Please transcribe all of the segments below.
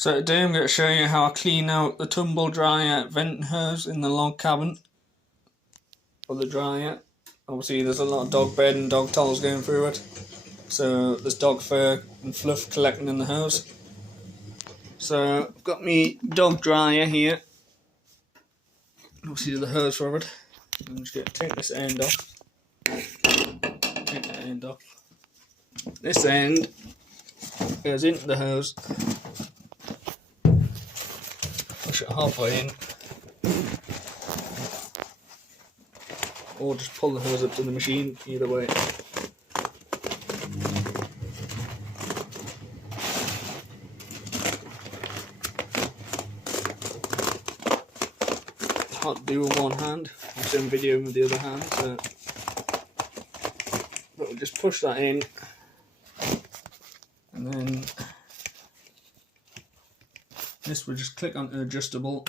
So today I'm going to show you how I clean out the tumble dryer venting hose in the log cabin of the dryer. Obviously there's a lot of dog bed and dog towels going through it, so there's dog fur and fluff collecting in the hose. So I've got my dog dryer here, obviously the hose for it. I'm just going to take this end off. Take that end off. This end goes into the hose. Push it halfway in, or just pull the hose up to the machine, either way. It's hard to do with one hand, I'm doing video with the other hand, so but we'll just push that in, and then this will just click onto adjustable.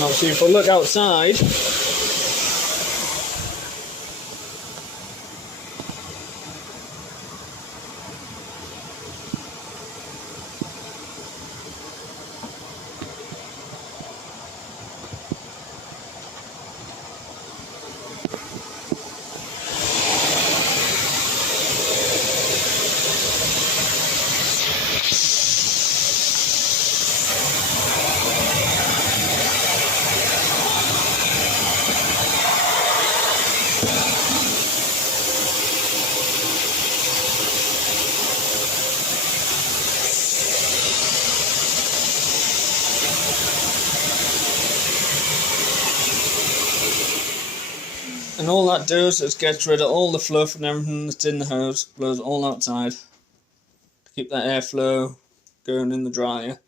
Now see, if I look outside, and all that does is gets rid of all the fluff and everything that's in the hose, blows it all outside to keep that airflow going in the dryer.